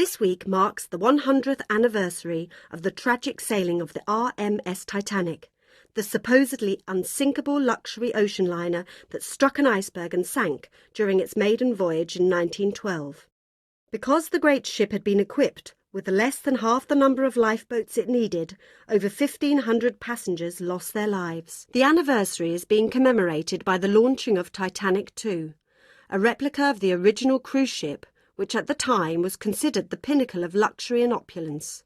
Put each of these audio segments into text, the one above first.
This week marks the 100th anniversary of the tragic sailing of the RMS Titanic, the supposedly unsinkable luxury ocean liner that struck an iceberg and sank during its maiden voyage in 1912. Because the great ship had been equipped with less than half the number of lifeboats it needed, over 1,500 passengers lost their lives. The anniversary is being commemorated by the launching of Titanic II, a replica of the original cruise ship, which at the time was considered the pinnacle of luxury and opulence.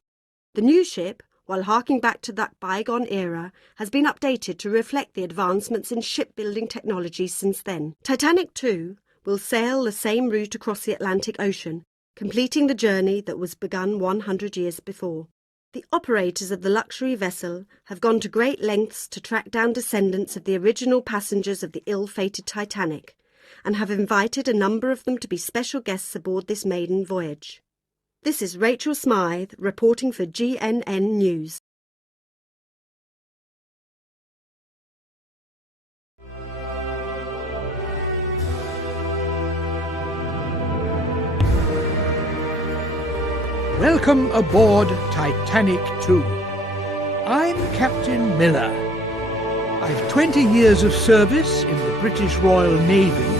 The new ship, while harking back to that bygone era, has been updated to reflect the advancements in shipbuilding technology since then. Titanic II will sail the same route across the Atlantic Ocean, completing the journey that was begun 100 years before. The operators of the luxury vessel have gone to great lengths to track down descendants of the original passengers of the ill-fated Titanic, and have invited a number of them to be special guests aboard this maiden voyage. This is Rachel Smythe reporting for GNN News. Welcome aboard Titanic II. I'm Captain Miller. I've 20 years of service in the British Royal Navy,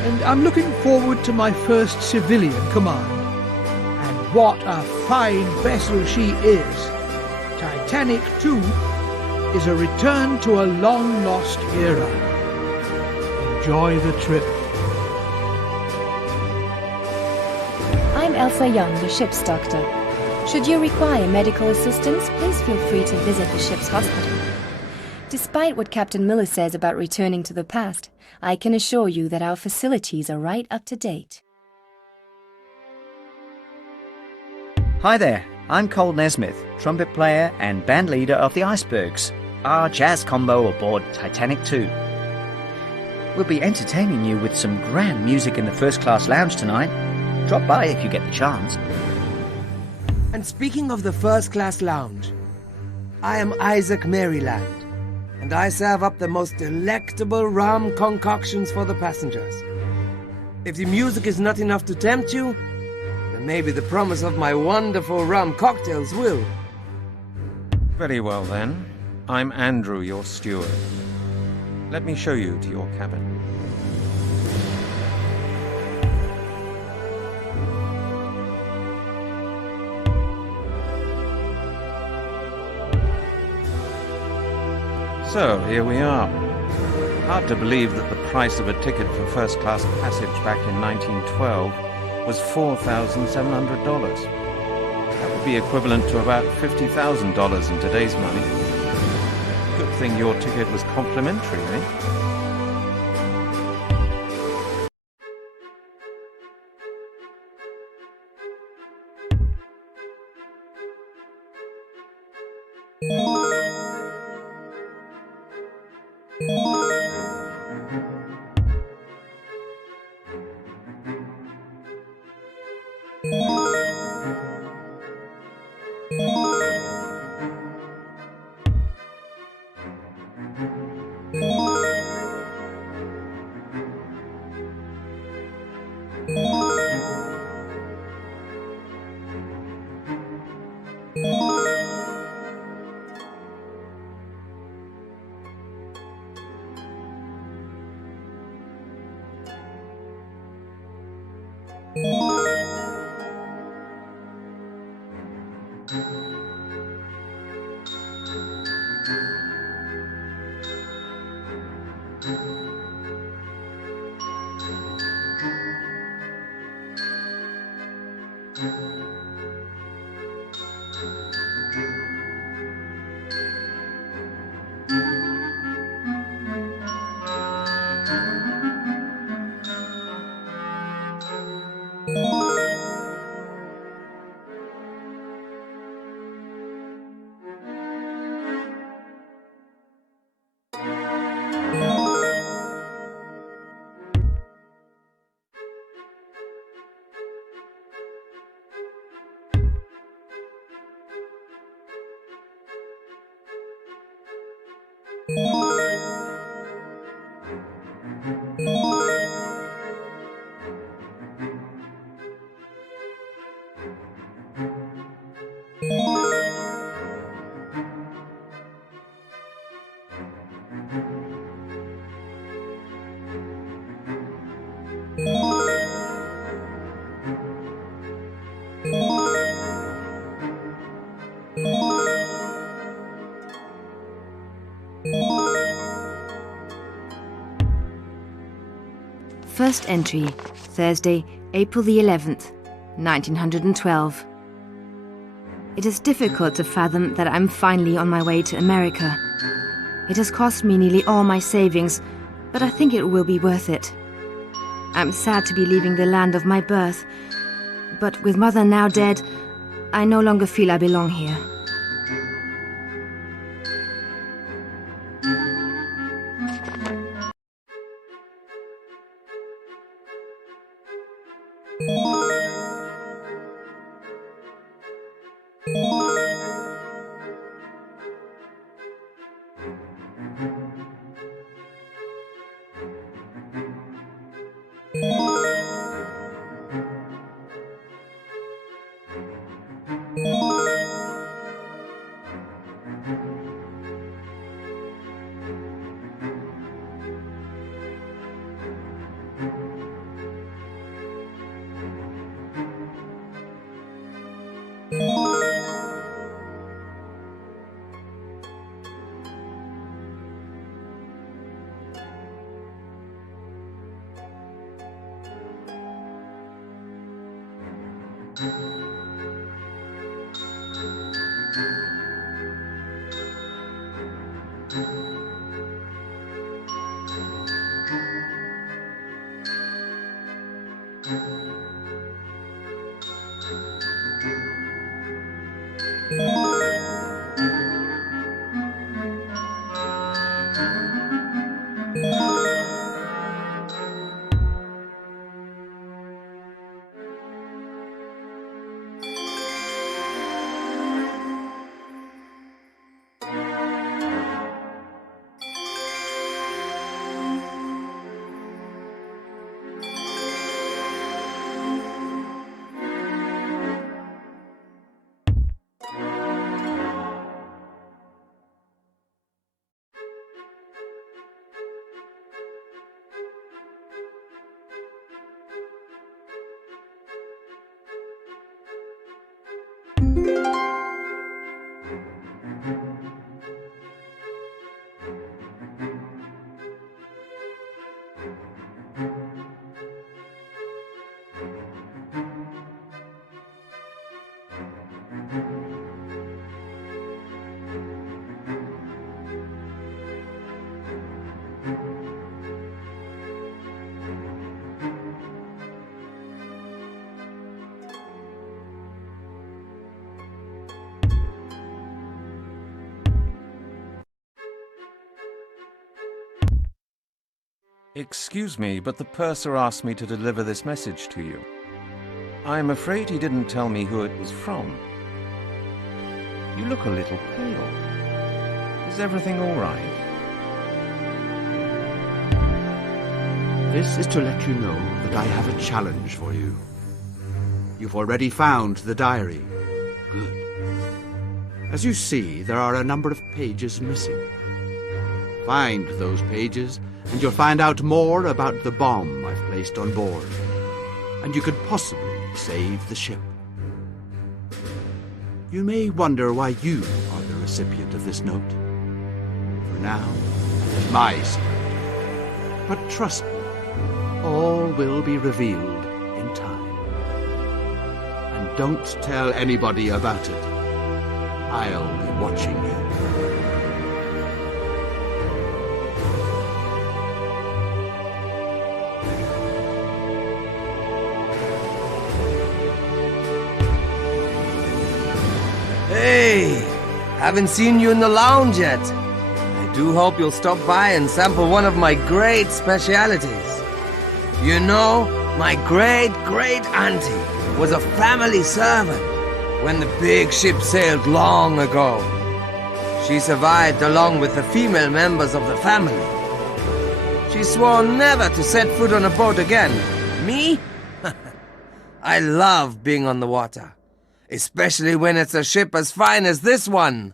and I'm looking forward to my first civilian command. And what a fine vessel she is! Titanic II is a return to a long-lost era. Enjoy the trip. I'm Elsa Young, the ship's doctor. Should you require medical assistance, please feel free to visit the ship's hospital. Despite what Captain Miller says about returning to the past, I can assure you that our facilities are right up to date. Hi there, I'm Cole Nesmith, trumpet player and band leader of the Icebergs, our jazz combo aboard Titanic II. We'll be entertaining you with some grand music in the first-class lounge tonight. Drop by if you get the chance. And speaking of the first-class lounge, I am Isaac Maryland, and I serve up the most delectable rum concoctions for the passengers. If the music is not enough to tempt you, then maybe the promise of my wonderful rum cocktails will. Very well then. I'm Andrew, your steward. Let me show you to your cabin. So, here we are. Hard to believe that the price of a ticket for first-class passage back in 1912 was $4,700. That would be equivalent to about $50,000 in today's money. Good thing your ticket was complimentary, eh? First entry, Thursday, April the 11th, 1912. It is difficult to fathom that I'm finally on my way to America. It has cost me nearly all my savings, but I think it will be worth it. I'm sad to be leaving the land of my birth, but with Mother now dead, I no longer feel I belong here. Excuse me, but the purser asked me to deliver this message to you. I'm afraid he didn't tell me who it was from. You look a little pale. Is everything all right? This is to let you know that I have a challenge for you. You've already found the diary. Good. As you see, there are a number of pages missing. Find those pages, and you'll find out more about the bomb I've placed on board. And you could possibly save the ship. You may wonder why you are the recipient of this note. For now, it's my secret. But trust me, all will be revealed in time. And don't tell anybody about it. I'll be watching you. Hey, haven't seen you in the lounge yet. I do hope you'll stop by and sample one of my great specialities. You know, my great-great-auntie was a family servant when the big ship sailed long ago. She survived along with the female members of the family. She swore never to set foot on a boat again. Me? I love being on the water. Especially when it's a ship as fine as this one.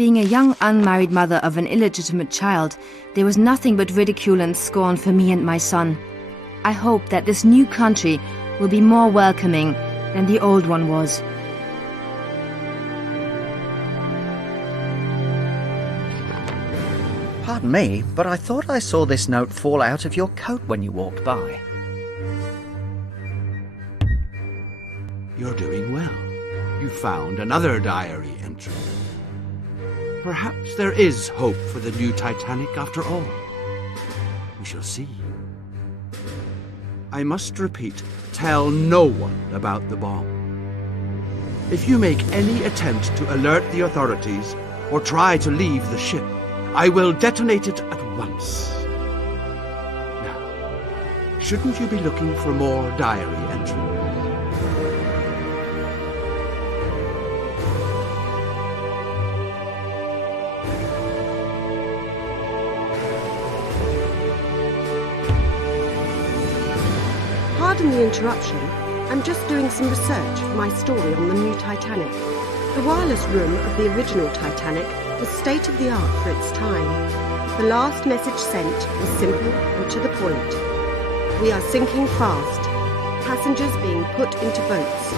Being a young unmarried mother of an illegitimate child, there was nothing but ridicule and scorn for me and my son. I hope that this new country will be more welcoming than the old one was. Pardon me, but I thought I saw this note fall out of your coat when you walked by. You're doing well. You found another diary entry. Perhaps there is hope for the new Titanic after all. We shall see. I must repeat, tell no one about the bomb. If you make any attempt to alert the authorities or try to leave the ship, I will detonate it at once. Now, shouldn't you be looking for more diary entries? Pardon the interruption. I'm just doing some research for my story on the new Titanic. The wireless room of the original Titanic was state-of-the-art for its time. The last message sent was simple and to the point. We are sinking fast. Passengers being put into boats.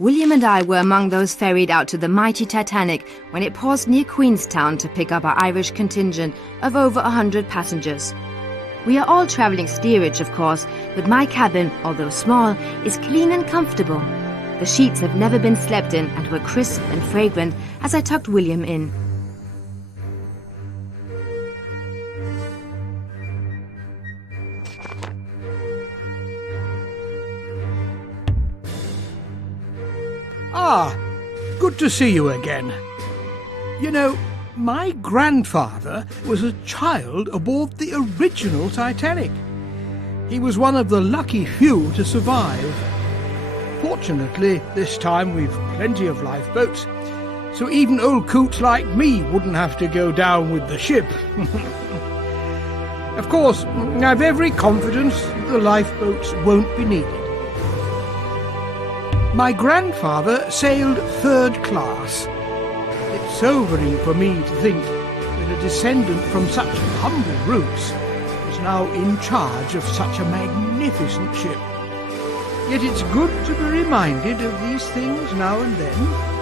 William and I were among those ferried out to the mighty Titanic when it paused near Queenstown to pick up our Irish contingent of over 100 passengers. We are all travelling steerage, of course, but my cabin, although small, is clean and comfortable. The sheets have never been slept in and were crisp and fragrant as I tucked William in. Ah, good to see you again. You know, my grandfather was a child aboard the original Titanic. He was one of the lucky few to survive. Fortunately, this time we've plenty of lifeboats, so even old coots like me wouldn't have to go down with the ship. Of course, I've every confidence the lifeboats won't be needed. My grandfather sailed third class. It's sobering for me to think that a descendant from such humble roots is now in charge of such a magnificent ship. Yet it's good to be reminded of these things now and then.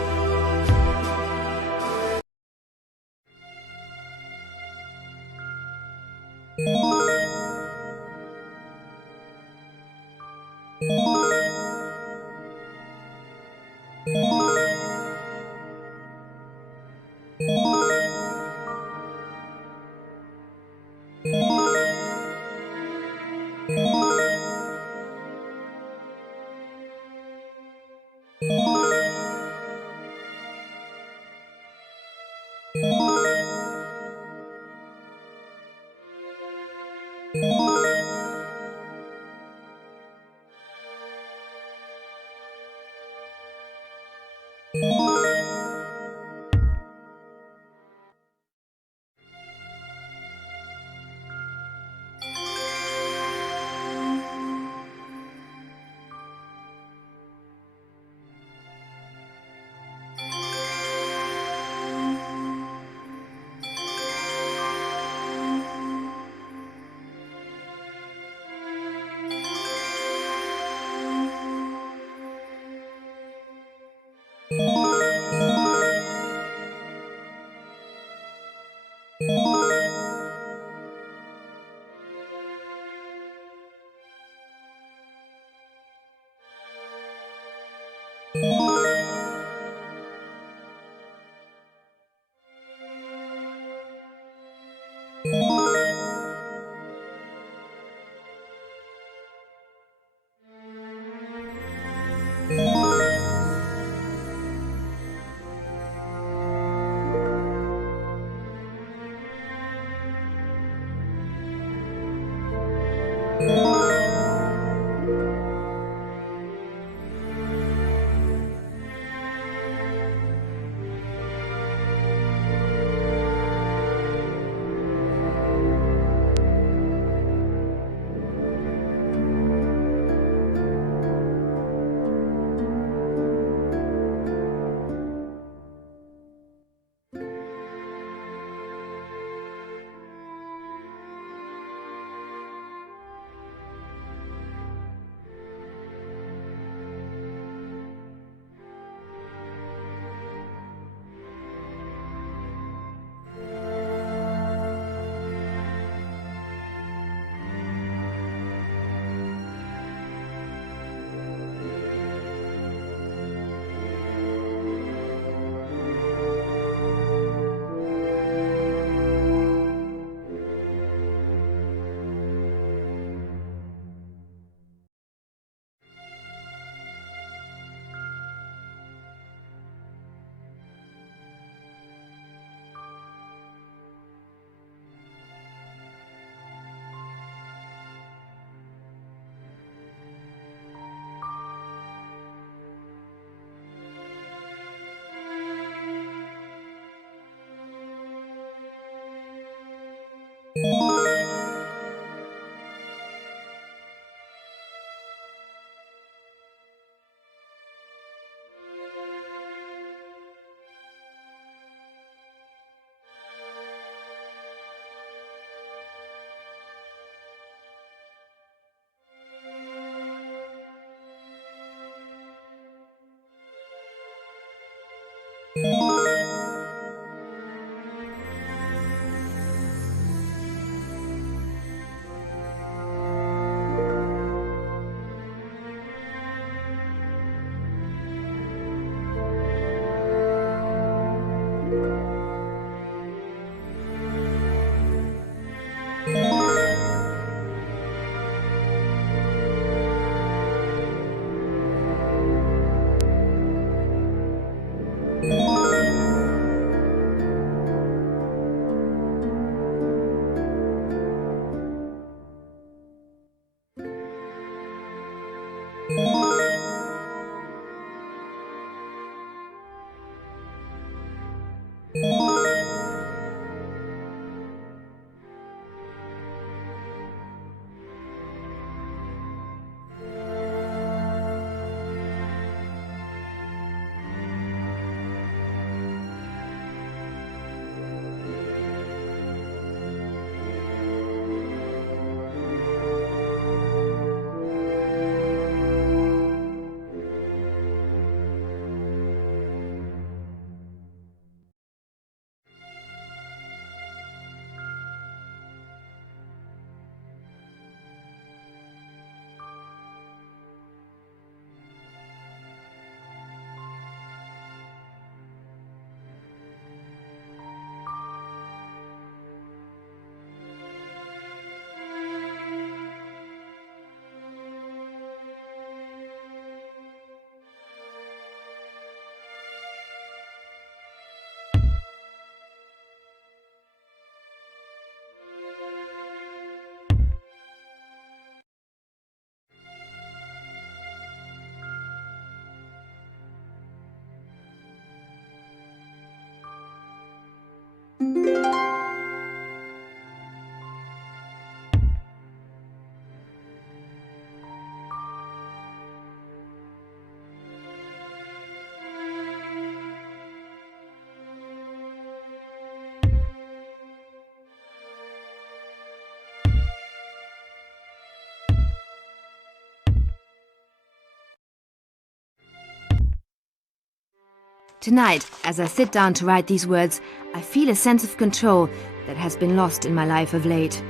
Tonight, as I sit down to write these words, I feel a sense of control that has been lost in my life of late.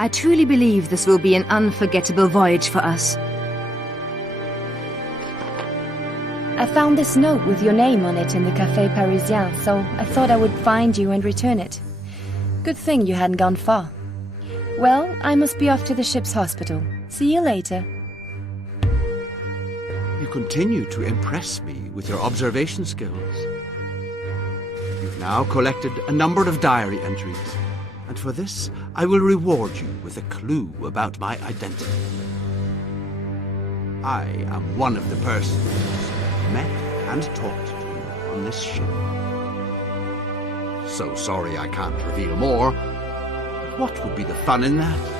I truly believe this will be an unforgettable voyage for us. I found this note with your name on it in the Café Parisien, so I thought I would find you and return it. Good thing you hadn't gone far. Well, I must be off to the ship's hospital. See you later. You continue to impress me with your observation skills. You've now collected a number of diary entries, and for this I will reward you with a clue about my identity. I am one of the persons met and talked to you on this ship. So sorry I can't reveal more. What would be the fun in that?